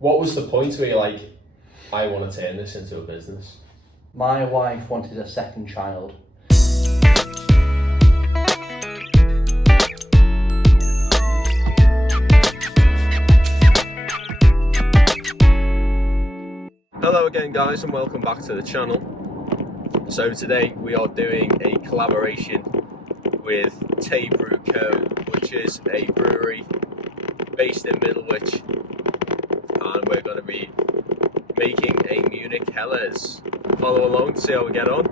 What was the point where you're like, I want to turn this into a business? My wife wanted a second child. Hello again guys, and welcome back to the channel. So today we are doing a collaboration with Tay Brew Co, which is a brewery based in Middlewich, and we're going to be making a Munich Helles. Follow along to see how we get on. Do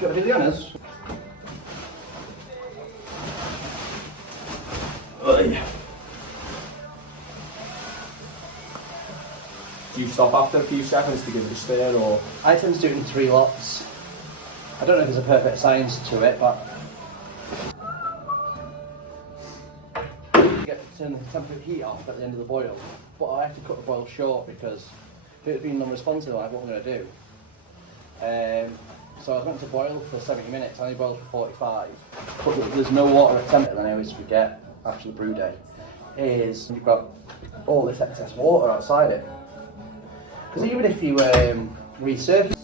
you want to do the honours? Do you stop after a few seconds to give it a stir, or? I tend to do it in 3 lots. I don't know if there's a perfect science to it, but you get to turn the temperature heat off at the end of the boil. But I have to cut the boil short because if it had been non-responsive, like what I'm going to do. So I was meant to boil for 70 minutes, I only boiled for 45. But there's no water at temperature, then I always forget after the brew day, is you've got all this excess water outside it. Because even if you resurface,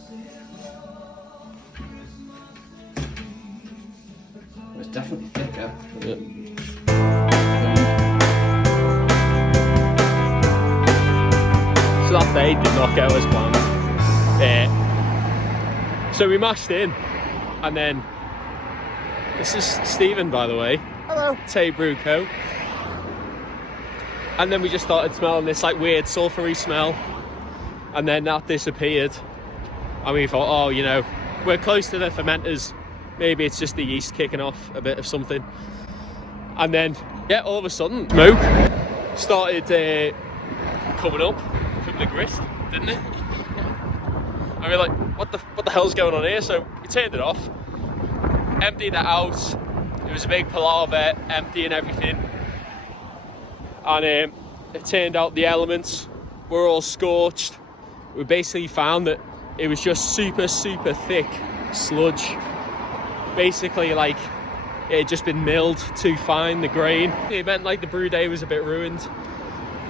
it's definitely thicker. Yeah. So that day did not go as planned. So we mashed in, and then this is Stephen, by the way. Hello. Tay Brew Co. And then we just started smelling this like weird sulphury smell, and then that disappeared. And we thought, oh, you know, we're close to the fermenters. Maybe it's just the yeast kicking off a bit of something. And then, yeah, all of a sudden, smoke started coming up from the grist, didn't it? And we were like, what the hell's going on here? So we turned it off, emptied it out. It was a big palaver, emptying everything. And it turned out the elements were all scorched. We basically found that it was just super thick sludge. Basically, like, it had just been milled too fine, the grain. It meant like the brew day was a bit ruined.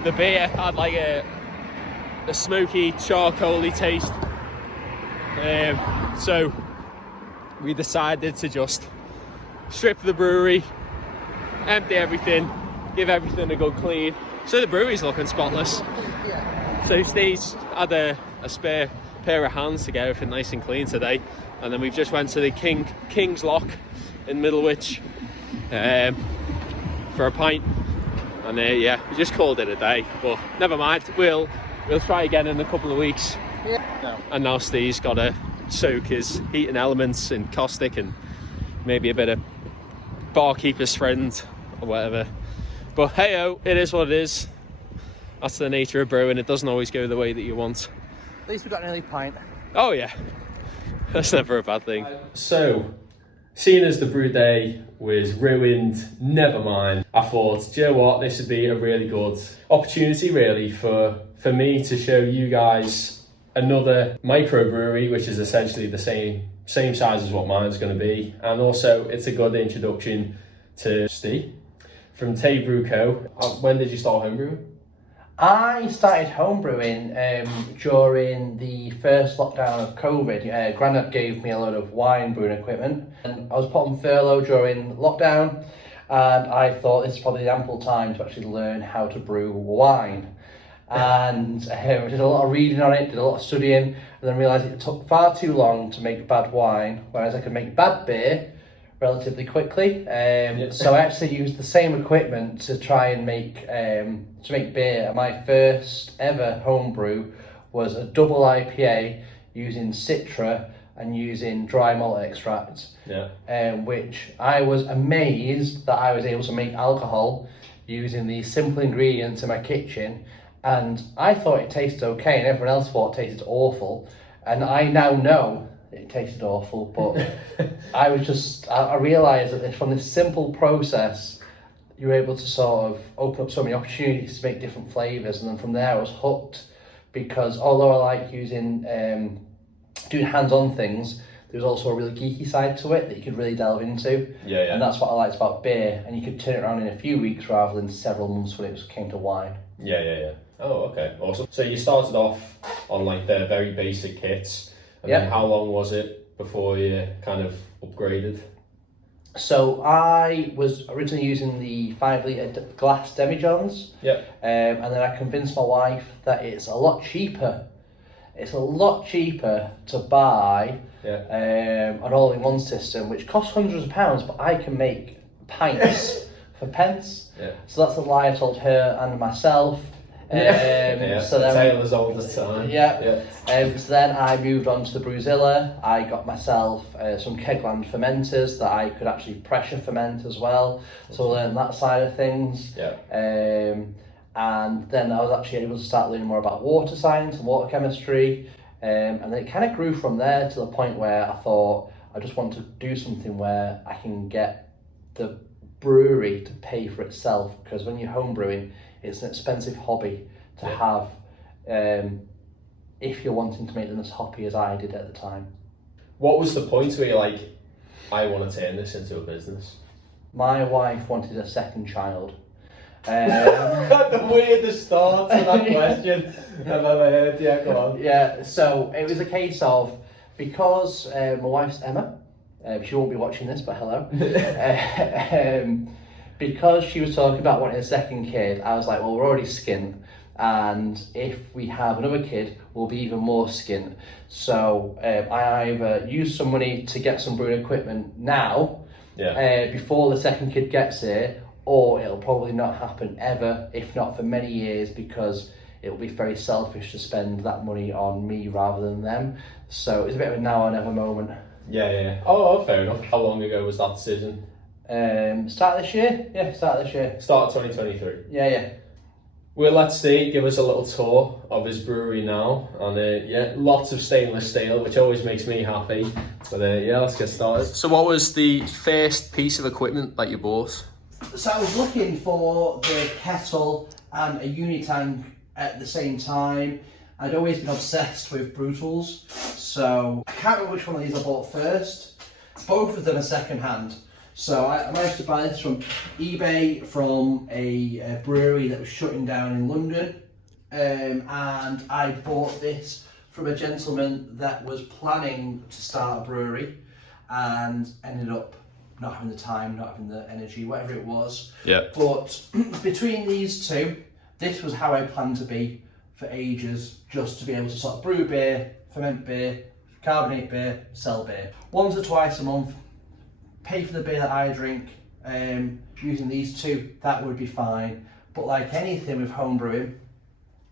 The beer had like a smoky, charcoaly taste. So we decided to just strip the brewery, empty everything, give everything a good clean. So the brewery's looking spotless. So Steve's had a spare pair of hands to get everything nice and clean today. And then we've just went to the King's Lock in Middlewich for a pint. And yeah, we just called it a day. But never mind, we'll try again in a couple of weeks. Yeah. No. And now Steve's got to soak his heating elements in caustic and maybe a bit of barkeeper's friend or whatever. But hey-oh, it is what it is. That's the nature of brewing. It doesn't always go the way that you want. At least we got an early pint. Oh yeah, that's never a bad thing. So, seeing as the brew day was ruined, never mind, I thought, do you know what, this would be a really good opportunity really for me to show you guys another microbrewery, which is essentially the same size as what mine's going to be. And also it's a good introduction to Steve from Tay Brew Co. When did you start homebrewing? I started homebrewing during the first lockdown of COVID. Grandad gave me a load of wine brewing equipment, and I was put on furlough during lockdown, and I thought this is probably the ample time to actually learn how to brew wine. And I did a lot of reading on it, did a lot of studying, and then realised it took far too long to make bad wine, whereas I could make bad beer relatively quickly. So I actually used the same equipment to try and make beer. My first ever homebrew was a double IPA using Citra and using dry malt extract. Yeah. Which I was amazed that I was able to make alcohol using these simple ingredients in my kitchen. And I thought it tasted okay, and everyone else thought it tasted awful. And I now know it tasted awful, but I realised that from this simple process, you were able to sort of open up so many opportunities to make different flavours. And then from there I was hooked, because although I like using, doing hands-on things, there was also a really geeky side to it that you could really delve into. Yeah. And that's what I liked about beer, and you could turn it around in a few weeks rather than several months when it came to wine. Yeah. Oh, okay, awesome. So you started off on like the very basic kits, and then how long was it before you kind of upgraded? So I was originally using the 5 litre glass demijohns, and then I convinced my wife that it's a lot cheaper. It's a lot cheaper to buy an all-in-one system, which costs hundreds of pounds, but I can make pints for pence. So that's a lie I told her and myself. So the tale as old as time. So then I moved on to the Brewzilla. I got myself some Kegland fermenters that I could actually pressure ferment as well. So I learned that side of things. And then I was actually able to start learning more about water science and water chemistry. And then it kind of grew from there to the point where I thought I just want to do something where I can get the brewery to pay for itself, because when you're home brewing, it's an expensive hobby to have if you're wanting to make them as hoppy as I did at the time. What was the point where you're like, I want to turn this into a business? My wife wanted a second child. The weirdest start to that question I've ever heard. Yeah, go on. Yeah, so it was a case of, because my wife's Emma, she won't be watching this, but hello. Because she was talking about wanting a second kid, I was like, well, we're already skint, and if we have another kid, we'll be even more skint. So I either use some money to get some brewing equipment now, before the second kid gets here, or it'll probably not happen ever, if not for many years, because it'll be very selfish to spend that money on me rather than them. So it's a bit of a now or never moment. Yeah. Oh, fair enough. How long ago was that decision? Start this year? Yeah, start this year. Start of 2023? Yeah. Well, let's see, give us a little tour of his brewery now. And lots of stainless steel, which always makes me happy. But let's get started. So what was the first piece of equipment that you bought? So I was looking for the kettle and a unitank at the same time. I'd always been obsessed with Brutals, so I can't remember which one of these I bought first. Both of them are second hand. So I managed to buy this from eBay from a brewery that was shutting down in London. And I bought this from a gentleman that was planning to start a brewery and ended up not having the time, not having the energy, whatever it was. But between these two, this was how I planned to be for ages, just to be able to sort of brew beer, ferment beer, carbonate beer, sell beer. Once or twice a month, pay for the beer that I drink, using these two, that would be fine. But like anything with home brewing,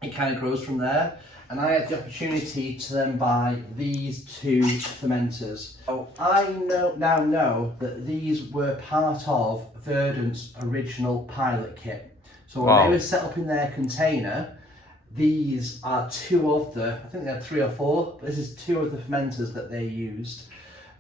it kind of grows from there. And I had the opportunity to then buy these two fermenters. So I now know that these were part of Verdant's original pilot kit. So when they were set up in their container, these are two of the, I think they had 3 or 4, but this is 2 of the fermenters that they used.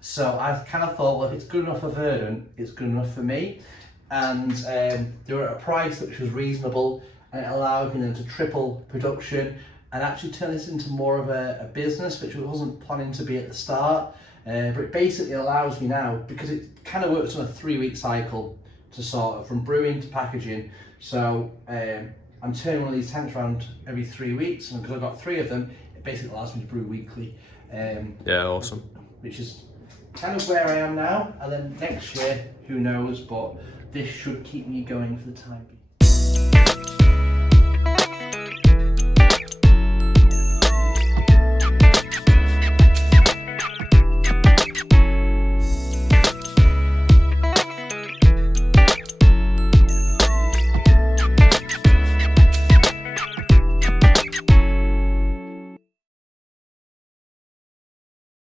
So I kind of thought, well, if it's good enough for Verdant, it's good enough for me. And they were at a price which was reasonable, and it allowed me then to triple production and actually turn this into more of a business, which I wasn't planning to be at the start. But it basically allows me now, because it kind of works on a 3-week cycle to sort of from brewing to packaging. So I'm turning one of these tanks around every 3 weeks, and because I've got 3 of them, it basically allows me to brew weekly. Awesome. Which is kind of where I am now, and then next year, who knows, but this should keep me going for the time being.